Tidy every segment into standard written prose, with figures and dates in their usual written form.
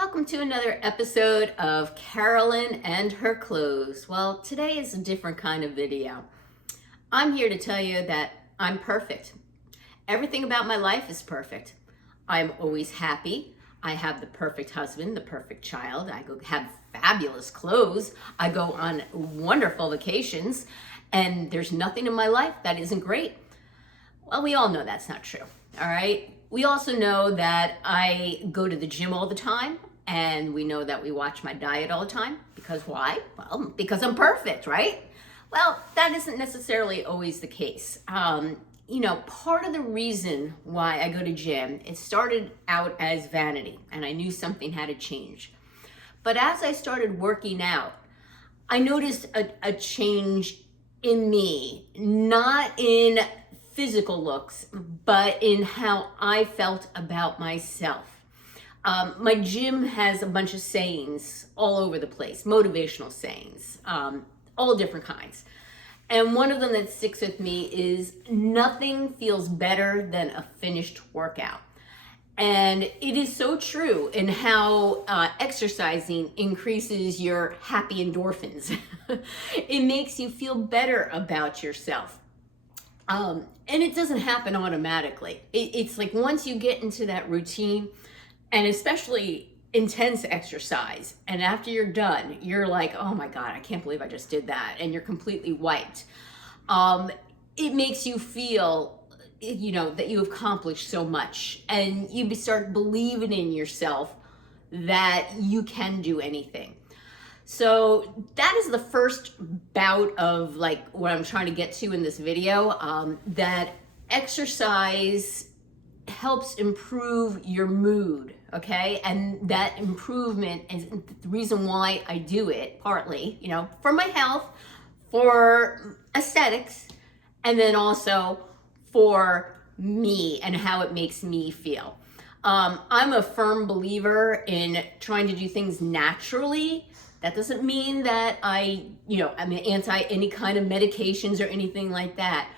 Welcome to another episode of Carolyn and her clothes. Well, today is a different kind of video. I'm here to tell you that I'm perfect. Everything about my life is perfect. I'm always happy. I have the perfect husband, the perfect child. I go have fabulous clothes. I go on wonderful vacations, and there's nothing in my life that isn't great. Well, we all know that's not true, all right? We also know that I go to the gym all the time, and we know that we watch my diet all the time. Because why? Well, because I'm perfect, right? Well, that isn't necessarily always the case. Part of the reason why I go to gym, it started out as vanity, and I knew something had to change. But as I started working out, I noticed a change in me, not in physical looks, but in how I felt about myself. My gym has a bunch of sayings all over the place, motivational sayings, all different kinds. And one of them that sticks with me is nothing feels better than a finished workout. And it is so true in how exercising increases your happy endorphins. It makes you feel better about yourself. And it doesn't happen automatically. It's like once you get into that routine, and especially intense exercise, and after you're done, you're like, oh my God, I can't believe I just did that. And you're completely wiped. It makes you feel, that you accomplished so much, and you start believing in yourself that you can do anything. So that is the first bout of like what I'm trying to get to in this video, that exercise helps improve your mood, okay? And that improvement is the reason why I do it, partly, for my health, for aesthetics, and then also for me and how it makes me feel. I'm a firm believer in trying to do things naturally. That doesn't mean that I'm anti any kind of medications or anything like that.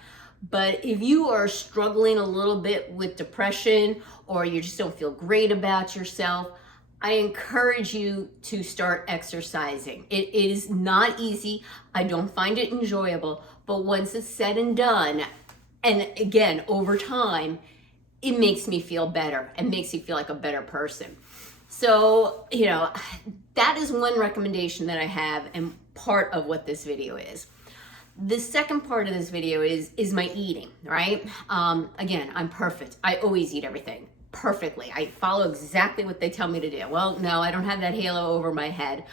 But if you are struggling a little bit with depression, or you just don't feel great about yourself, I encourage you to start exercising. It is not easy. I don't find it enjoyable, but once it's said and done, and again, over time, it makes me feel better and makes you feel like a better person. So, that is one recommendation that I have, and part of what this video is. The second part of this video is my eating, right? Again, I'm perfect. I always eat everything perfectly. I follow exactly what they tell me to do. Well, no, I don't have that halo over my head.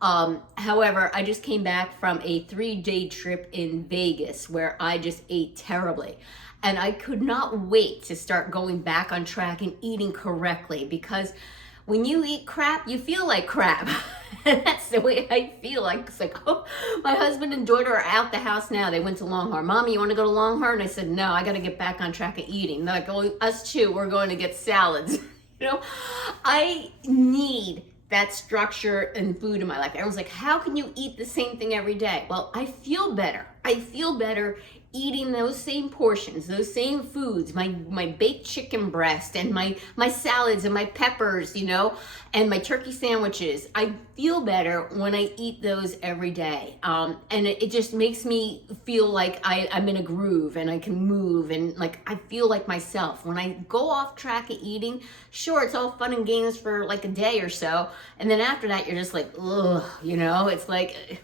However, I just came back from a 3-day trip in Vegas where I just ate terribly. And I could not wait to start going back on track and eating correctly, because when you eat crap, you feel like crap. And that's the way I feel. Like, it's like, oh, my husband and daughter are out the house now. They went to Longhorn. Mommy, you want to go to Longhorn? And I said, no, I got to get back on track of eating. They're like, oh, us too. We're going to get salads. I need that structure and food in my life. Everyone's like, how can you eat the same thing every day? Well, I feel better. I feel better eating those same portions, those same foods, my baked chicken breast and my salads and my peppers, and my turkey sandwiches. I feel better when I eat those every day. And it just makes me feel like I'm in a groove and I can move, and like I feel like myself. When I go off track of eating, sure, it's all fun and games for like a day or so. And then after that, you're just like, ugh, it's like,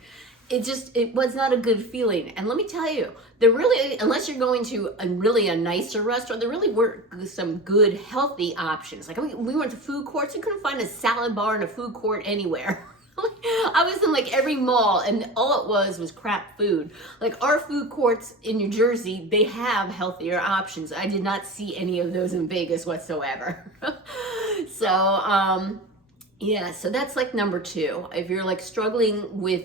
it was not a good feeling. And let me tell you, there really, unless you're going to a nicer restaurant, there really weren't some good healthy options. Like we went to food courts, you couldn't find a salad bar in a food court anywhere. I was in like every mall, and all it was crap food. Like our food courts in New Jersey, they have healthier options. I did not see any of those in Vegas whatsoever. So, so that's like number 2. If you're like struggling with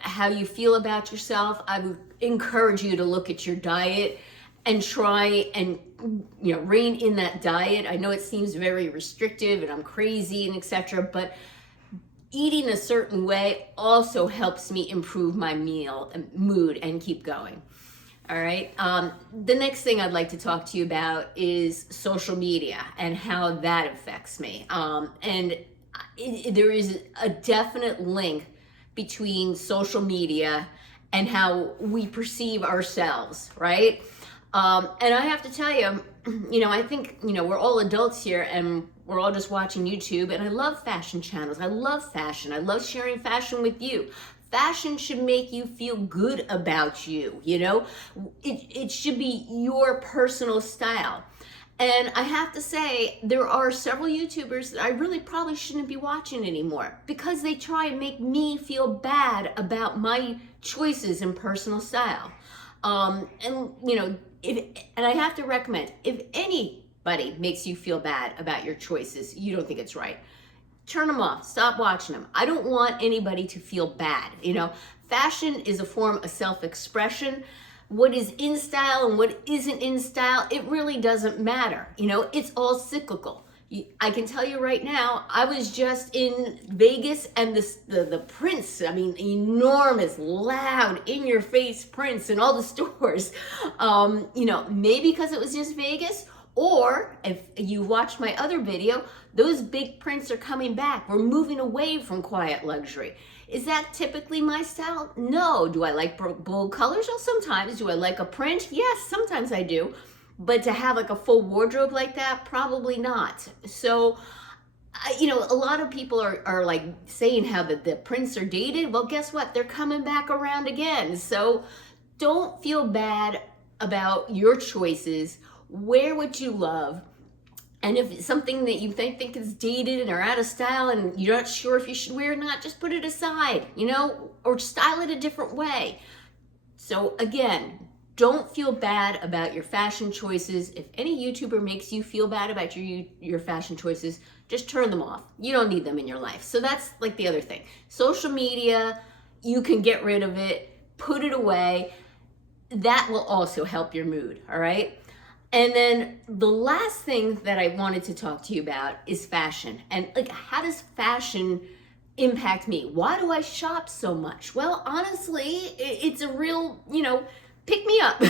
how you feel about yourself, I would encourage you to look at your diet and try and, rein in that diet. I know it seems very restrictive and I'm crazy and etc., but eating a certain way also helps me improve my meal and mood and keep going. All right. The next thing I'd like to talk to you about is social media and how that affects me. And there is a definite link between social media and how we perceive ourselves, right? And I have to tell you, I think, we're all adults here and we're all just watching YouTube, and I love fashion channels. I love fashion. I love sharing fashion with you. Fashion should make you feel good about you, It should be your personal style. And I have to say, there are several YouTubers that I really probably shouldn't be watching anymore because they try and make me feel bad about my choices in personal style. And I have to recommend, if anybody makes you feel bad about your choices, you don't think it's right, turn them off, stop watching them. I don't want anybody to feel bad. Fashion is a form of self-expression. What is in style and what isn't in style, it really doesn't matter. It's all cyclical. I can tell you right now, I was just in Vegas, and the prints, enormous, loud, in-your-face prints in all the stores. Maybe because it was just Vegas, or if you watched my other video, those big prints are coming back. We're moving away from quiet luxury. Is that typically my style? No. Do I like bold colors? Well, sometimes. Do I like a print? Yes, sometimes I do. But to have like a full wardrobe like that, probably not. So, a lot of people are like saying how the prints are dated. Well, guess what? They're coming back around again. So don't feel bad about your choices. Wear what you love. And if it's something that you think is dated and are out of style and you're not sure if you should wear it or not, just put it aside, or style it a different way. So again, don't feel bad about your fashion choices. If any YouTuber makes you feel bad about your fashion choices, just turn them off. You don't need them in your life. So that's like the other thing. Social media, you can get rid of it, put it away. That will also help your mood, all right? And then the last thing that I wanted to talk to you about is fashion. And how does fashion impact me? Why do I shop so much? Well, honestly, it's a real, pick me up.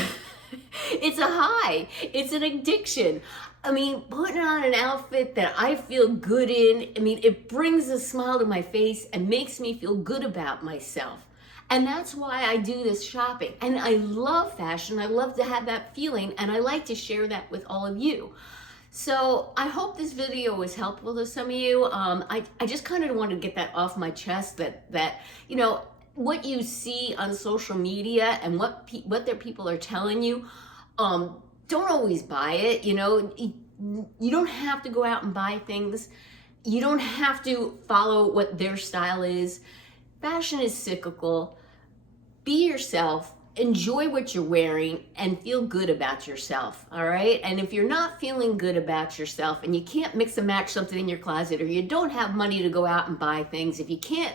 It's a high. It's an addiction. Putting on an outfit that I feel good in, it brings a smile to my face and makes me feel good about myself. And that's why I do this shopping. And I love fashion. I love to have that feeling, and I like to share that with all of you. So I hope this video was helpful to some of you. I just kind of wanted to get that off my chest, that what you see on social media and what their people are telling you, don't always buy it. You don't have to go out and buy things. You don't have to follow what their style is. Fashion is cyclical. Be yourself, enjoy what you're wearing, and feel good about yourself, all right? And if you're not feeling good about yourself and you can't mix and match something in your closet, or you don't have money to go out and buy things, if you can't,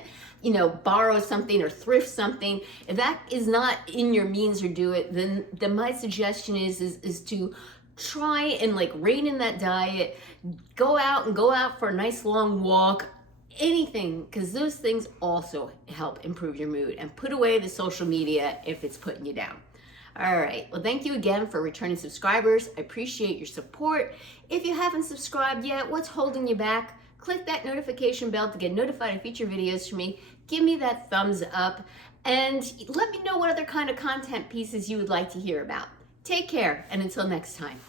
borrow something or thrift something, if that is not in your means or do it, then my suggestion is to try and rein in that diet, go out for a nice long walk, anything, because those things also help improve your mood. And put away the social media if it's putting you down. All right, well, thank you again for returning subscribers. I appreciate your support. If you haven't subscribed yet, what's holding you back? Click that notification bell to get notified of future videos from me. Give me that thumbs up and let me know what other kind of content pieces you would like to hear about. Take care, and until next time.